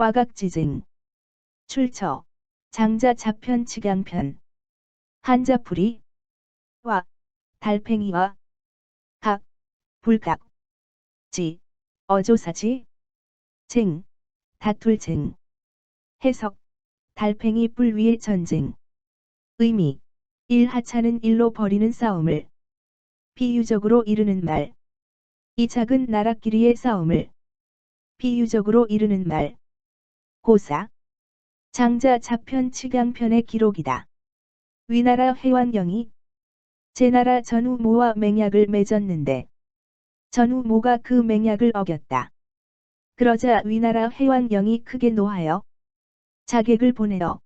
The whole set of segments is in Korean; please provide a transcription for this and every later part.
와각지증. 출처. 장자 자편 칙양편. 한자풀이. 와. 달팽이와. 각. 불각. 지. 어조사지. 증. 다툴증. 해석. 달팽이 뿔 위의 전쟁. 의미. 일 하차는 일로 벌이는 싸움을 비유적으로 이르는 말. 이 작은 나라끼리의 싸움을 비유적으로 이르는 말. 고사. 장자 자편 칙양편의 기록이다. 위나라 회왕영이 제나라 전우모와 맹약을 맺었는데 전우모가 그 맹약을 어겼다. 그러자 위나라 회왕영이 크게 노하여 자객을 보내어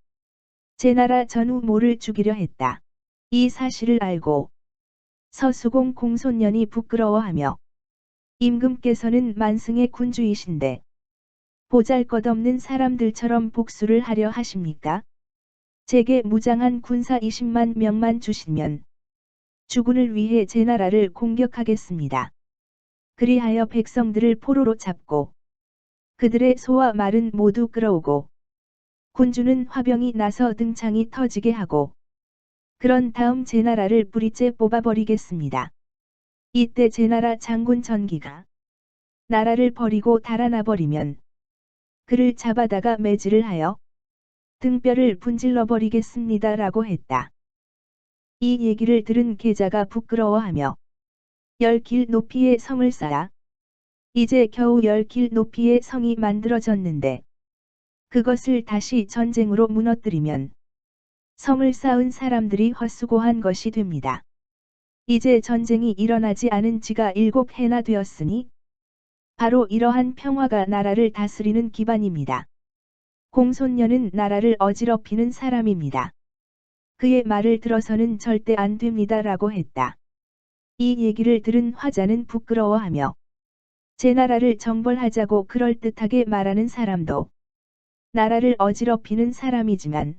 제나라 전우모를 죽이려 했다. 이 사실을 알고 서수공 공손년이 부끄러워하며 임금께서는 만승의 군주이신데 보잘것없는 사람들처럼 복수를 하려 하십니까? 제게 무장한 군사 20만 명만 주시면 주군을 위해 제 나라를 공격하겠습니다. 그리하여 백성들을 포로로 잡고 그들의 소와 말은 모두 끌어오고 군주는 화병이 나서 등창이 터지게 하고 그런 다음 제 나라를 뿌리째 뽑아버리겠습니다. 이때 제 나라 장군 전기가 나라를 버리고 달아나 버리면 그를 잡아다가 매질을 하여 등뼈를 분질러 버리겠습니다라고 했다. 이 얘기를 들은 계자가 부끄러워하며 10길 높이의 성을 쌓아 이제 겨우 10길 높이의 성이 만들어졌는데 그것을 다시 전쟁으로 무너뜨리면 성을 쌓은 사람들이 헛수고한 것이 됩니다. 이제 전쟁이 일어나지 않은 지가 7해나 되었으니 바로 이러한 평화가 나라를 다스리는 기반입니다. 공손년은 나라를 어지럽히는 사람입니다. 그의 말을 들어서는 절대 안 됩니다라고 했다. 이 얘기를 들은 화자는 부끄러워하며 제 나라를 정벌하자고 그럴듯하게 말하는 사람도 나라를 어지럽히는 사람이지만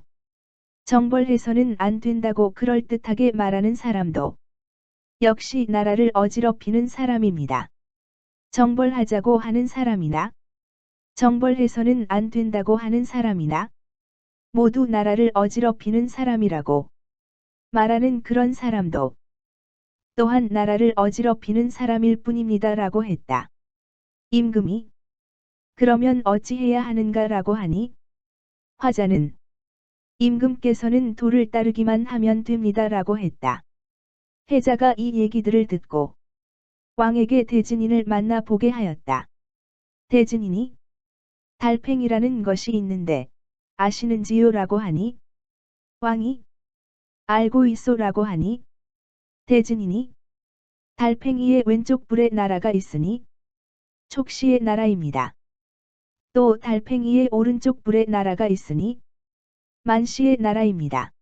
정벌해서는 안 된다고 그럴듯하게 말하는 사람도 역시 나라를 어지럽히는 사람입니다. 정벌하자고 하는 사람이나 정벌해서는 안 된다고 하는 사람이나 모두 나라를 어지럽히는 사람이라고 말하는 그런 사람도 또한 나라를 어지럽히는 사람일 뿐입니다라고 했다. 임금이 그러면 어찌해야 하는가라고 하니 화자는 임금께서는 도를 따르기만 하면 됩니다라고 했다. 해자가 이 얘기들을 듣고 왕에게 대진인을 만나 보게 하였다. 대진인이 달팽이라는 것이 있는데 아시는지요라고 하니 왕이 알고 있소라고 하니 대진인이 달팽이의 왼쪽 뿔에 나라가 있으니 촉시의 나라입니다. 또 달팽이의 오른쪽 뿔에 나라가 있으니 만시의 나라입니다.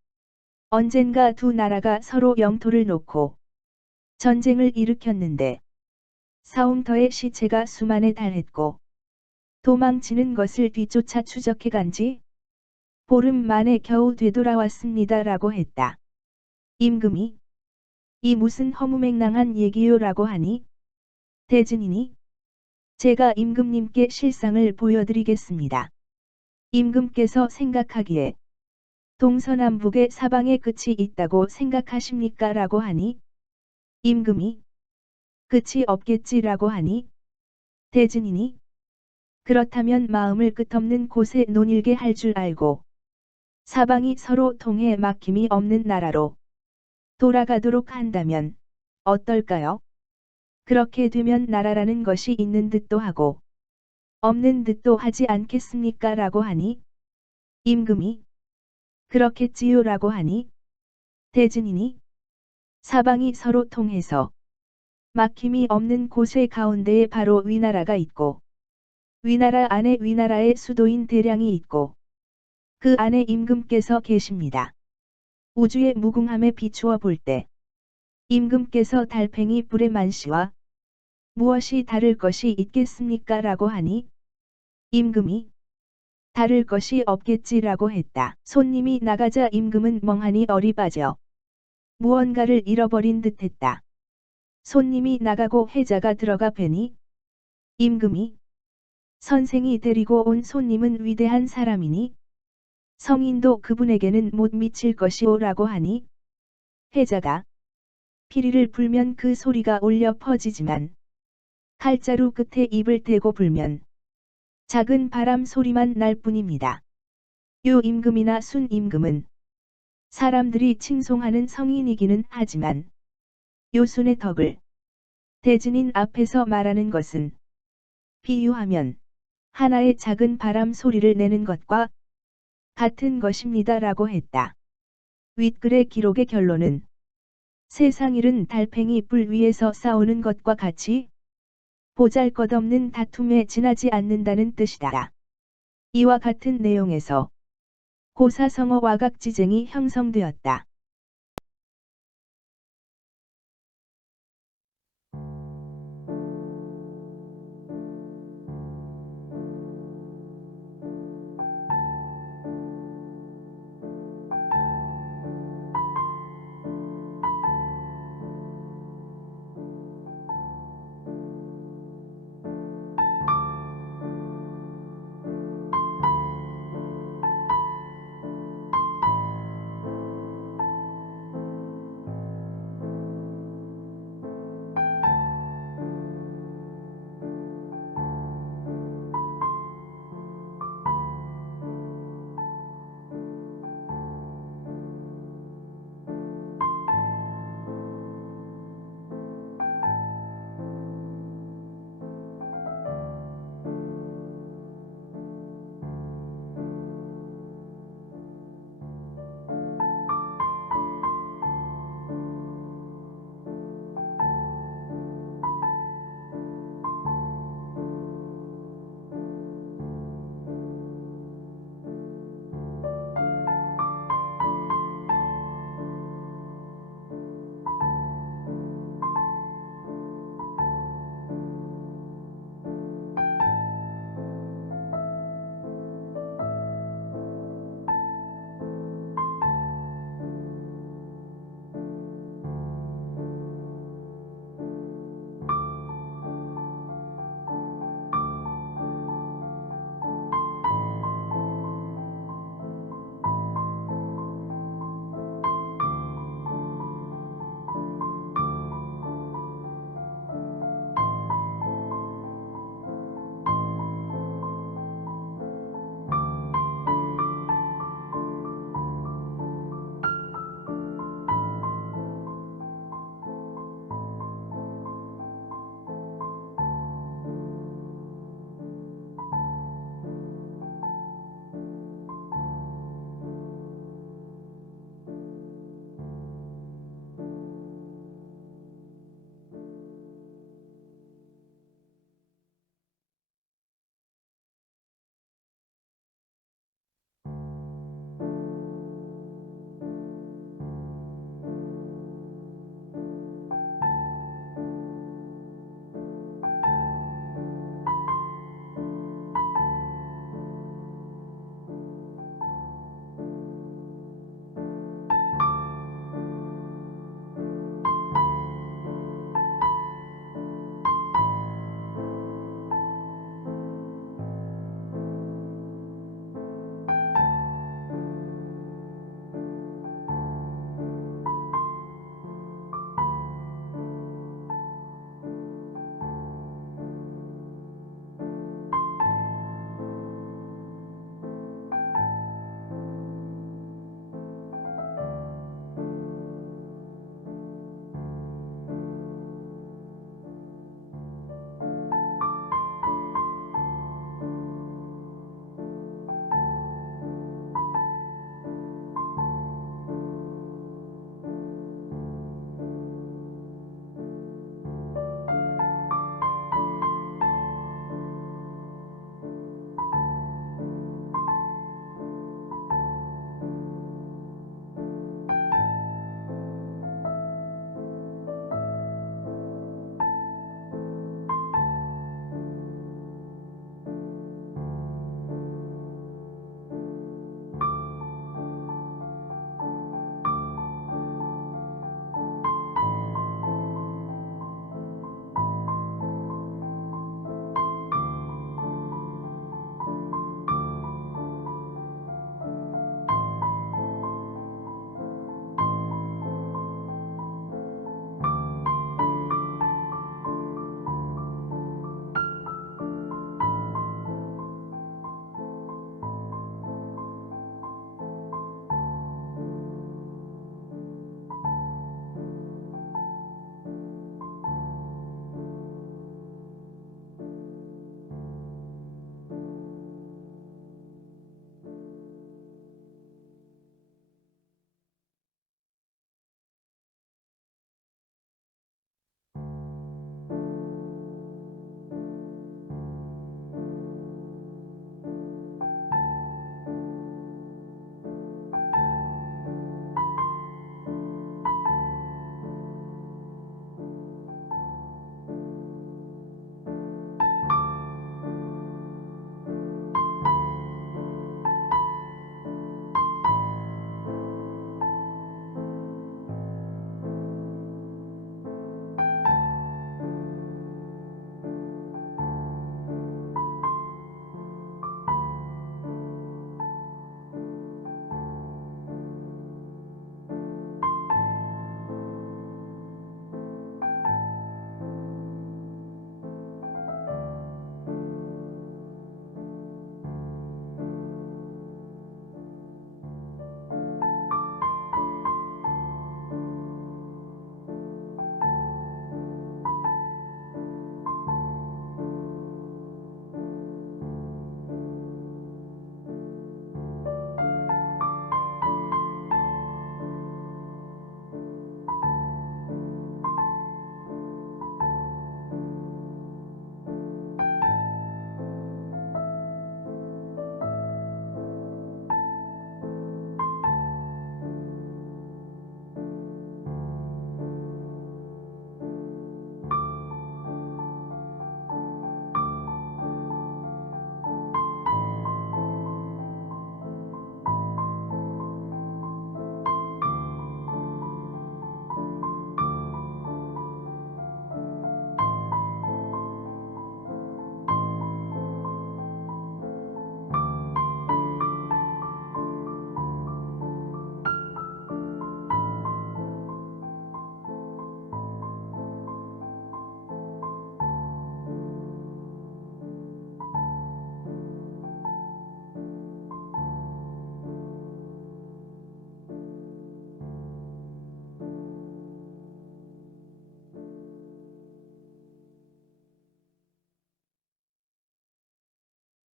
언젠가 두 나라가 서로 영토를 놓고 전쟁을 일으켰는데 사움터의 시체가 수만에 달했고 도망치는 것을 뒤쫓아 추적해 간지 보름 만에 겨우 되돌아왔습니다라고 했다. 임금이 이 무슨 허무맹랑한 얘기요라고 하니 대진인이 제가 임금님께 실상을 보여드리겠습니다. 임금께서 생각하기에 동서남북의 사방에 끝이 있다고 생각하십니까? 라고 하니 임금이 끝이 없겠지라고 하니 대진인이 그렇다면 마음을 끝없는 곳에 논일게 할 줄 알고 사방이 서로 통해 막힘이 없는 나라로 돌아가도록 한다면 어떨까요? 그렇게 되면 나라라는 것이 있는 듯도 하고 없는 듯도 하지 않겠습니까? 라고 하니 임금이 그렇겠지요라고 하니 대진인이 사방이 서로 통해서 막힘이 없는 곳의 가운데에 바로 위나라가 있고 위나라 안에 위나라의 수도인 대량이 있고 그 안에 임금께서 계십니다. 우주의 무궁함에 비추어 볼 때 임금께서 달팽이 뿔의 만시와 무엇이 다를 것이 있겠습니까? 라고 하니 임금이 다를 것이 없겠지라고 했다. 손님이 나가자 임금은 멍하니 얼이 빠져 무언가를 잃어버린 듯했다. 손님이 나가고 해자가 들어가 뵈니 임금이 선생이 데리고 온 손님은 위대한 사람이니 성인도 그분에게는 못 미칠 것이오라고 하니 해자가 피리를 불면 그 소리가 울려 퍼지지만 칼자루 끝에 입을 대고 불면 작은 바람 소리만 날 뿐입니다. 요 임금이나 순 임금은 사람들이 칭송하는 성인이기는 하지만 요순의 덕을 대진인 앞에서 말하는 것은 비유하면 하나의 작은 바람 소리를 내는 것과 같은 것입니다라고 했다. 윗글의 기록의 결론은 세상일은 달팽이 불 위에서 싸우는 것과 같이 보잘것없는 다툼에 지나지 않는다는 뜻이다. 이와 같은 내용에서 고사성어 와각지쟁이 형성되었다.